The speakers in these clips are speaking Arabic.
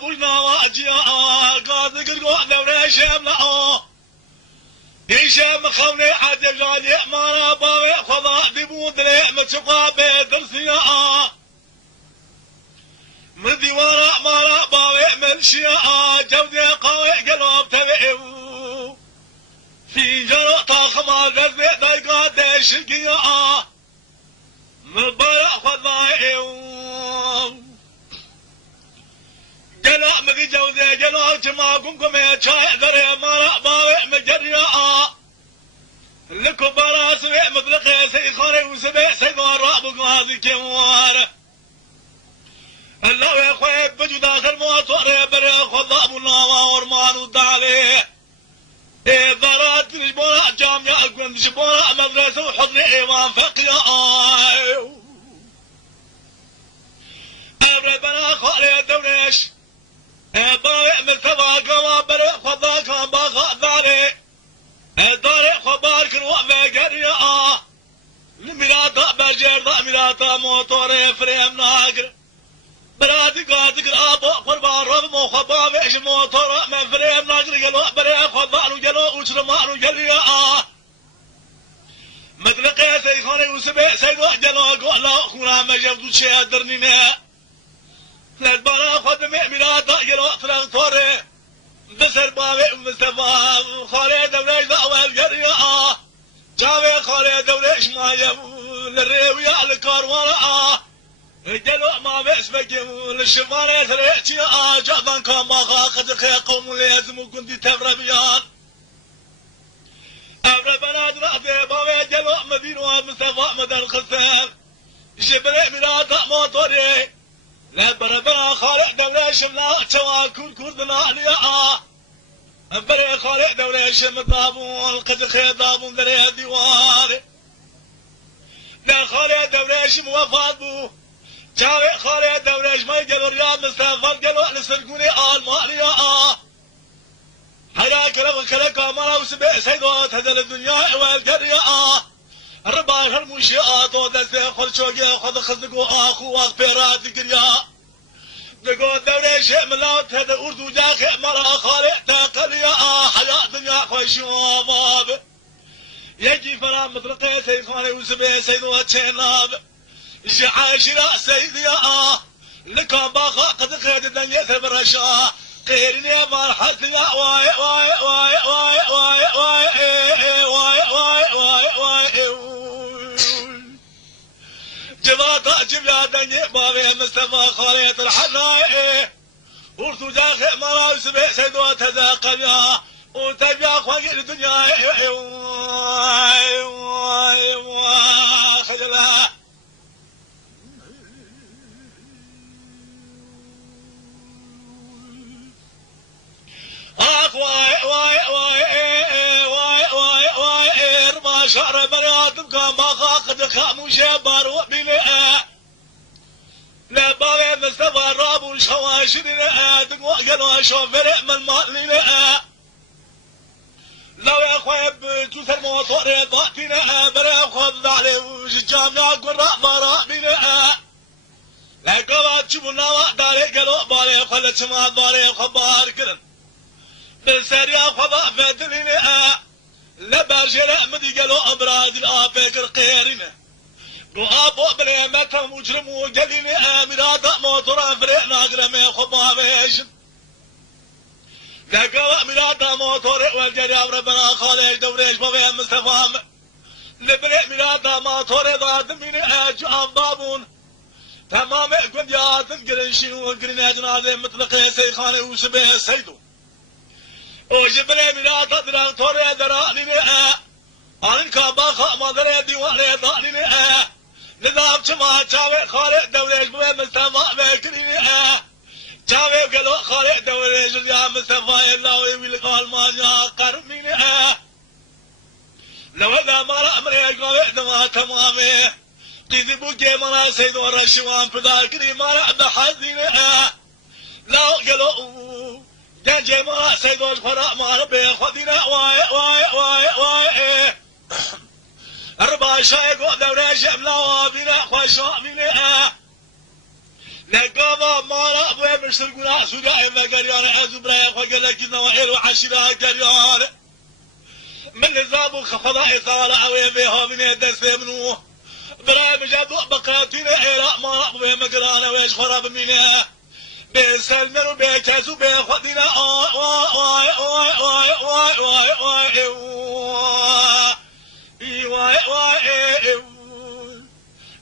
بولنا واجيا قاضي قرقوا دوري شامنا يشام خوني عاد جاني ما باوي خضا دبو دري متشقا بدرسيا مدي ورا ما باوي منشيا جودي قوي قلب تبعو في جرى طاخما غزي دايقا دشقيا مبارا خضايو جلا مدي جودي جلا جما قمكم يا دري ما باوي مجريا لكم برا سوي مطلقي سيخاري وسبع سيدوار رابق هذه كوار الله يا خويا بجو داخل موتور يا بري خضا ابو ناوا ورمان ودالي ضرات نجبونا جامعة اقوم نجبونا مدرسة وحضني ايوان فقيا ابري بنا خالي دونيش باوي ملتبا قوا بري خضا كان باخا داري داري خبار كنوا مقريا لميلاتا بجردا ميلاتا موتوري فريم ناقر برادي قادق رابو قربان رب مو خبابيش موتور من فريم ناقر قلو بري خبار وقلو وشرمان وقليا مدلقي سيخاني وسبي سيدو قلو قولا خونا مجبدو شي درنيني لدبانا خدمي ميلاتا قلو ترانتوري بسر باوي مصطفى خالي دوريش دعوة القرية جاوي خالي دوريش مايا للريوية الكاروانة جلو ما بيس بقيم للشفانة سريتي جاذان كان باخا قد خي قوم لازم وكنتي تفربيان أفر بنات رأسي باوي جلو مدينة مصطفى مدن خسر جبري ميلاتا موتوري لا بربنا خالق دوريش ملا توا كردنا عليا بري خالق دوريش مطابون قد خيضابون دري ديوار لا خالق دوريش موفاد بو جاوي خالق دوريش ما يقدر يا مستغفر قالوا لسرقوني الماليا هيا كلام كلك ما وسبع سيدات هذا الدنيا والقرية ربا هالمشيات ودسي خذ شوقي خذ خذقوا اخو واغفرات قريا نقول دوري شيء ملات هذا اردو جاخي مرا خالق تاقليا حياة دنيا خوش وباب يجي فلا مطرقي سيد خالي وسبي سيد واتشيناب عاشرة سيدي لكم باخا قد خيد الدنيا سبرشا قيرني مرحلتي واي واي واي واي واي واي واي واي واي جباتا جبيا دنيا بابي مصطفى خالية الحناي ورثو داخل مراوس بي سيدو تذاقيا وتبيا خواقي الدنيا خجلها اخ واي واي واي واي واي واي اربع شهر بنات كان باخذ خاموش بارو بلا لا باغي مصطفى راب وشواشرنا قالوا شوفر من مالنا لو يا اخويا بتوث الموتور ضاعتنا برا خذ عليه الجامعة قرا برا بنا لا قبا تشوفنا داري قالوا بالي خلت ما داري خبار كرن بالسريع خبا فدلنا لا برجر مدي قالوا ابراد الافكر قيرنا وابو بريمة مجرم وقليني اميراتا موتورا فريقنا قرمي خبابيش لقوا اميراتا موتوري والجرياب ربنا خالق دوريش بابي مستفام لبري اميراتا موتوري ضاد مني اجعان بابون تمام قد ياتن قرنشين وقرنا جنادي مطلقي سيخاني وسبيه سيدو وجبري اميراتا دران توري دراني انكا باخا مدري ديواني داني نظام شما جاوي خالق دوريش بوي مصطفى بكريني جاوي قالوا خالق دوريش يا مصطفى الله يويل قال ما جا قرميني لو هذا ما امري قال دما تمامي قيد بوكي منا سيد ورشوان فذاكري ما بحزيني لا قالوا جا ما سيد الفراء ما ربي خذينا واي واي واي واي أربع شايق ودوريش ملاوا بنا خوشوا منها نقابا مالا بوي مشتر قنا سودا ما قريان عزو براي قال لك نوائل وعشيرة قريان من نظام خفضاء صالح ويبيها من يدس منو براي مجابو بقاتين عراق ما رقبه مقرانه ويش خراب منه بسلمن وبكاسو بخدنا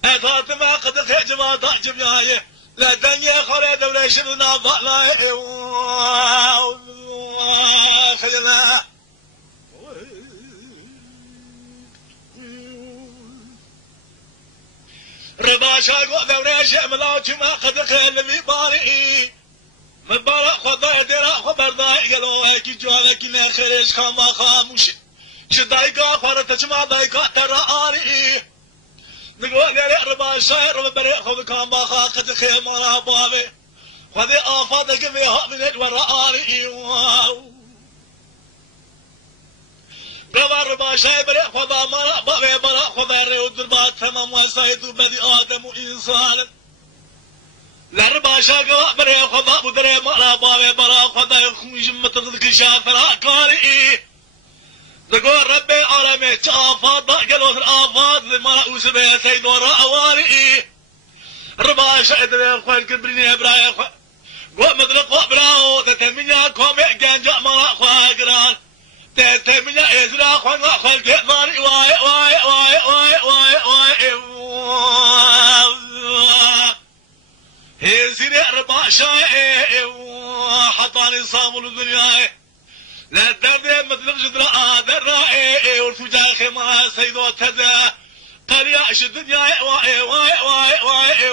أثات ما قد خجما تعجب ياي لا دنيا خالد ولا شرنا ضلا خجلا ربا شاقو ذوري شملاتي ما قد خلمي بارئي مبارك خدای درا خبر دای گلو کی جوال کی نه خریش خام خاموش شدای کا فرت چما دای کا ترا آری نگو گره ربا شاعر بره خود کام با قد خیمه بابه خود آفات که به من ورا آری ربا ربا شاعر بره خود ما بابه برا خود رو دربا تمام وسایت بدی آدم و انسان لربا شاقا بري خدا بدري مرا بابي برا خدا يخمج متغذك شافر كاري دقول ربي عالمي تافاد قالوا الافاد لما اوسبه سيد ورا اواري ربا شاهد لي اخوان كبرني ابراهيم ومدرق براو تتمنى كومي جانجا مرا خاقران تتمنى ازرا خوان اخوان كباري واي واي واي واي واي واي هزيني ربا شاي حطاني صامل الدنيا لا الدرد مثل جدرا درائي والفجار خيمة سيدو تدا قرياش الدنيا واي واي واي واي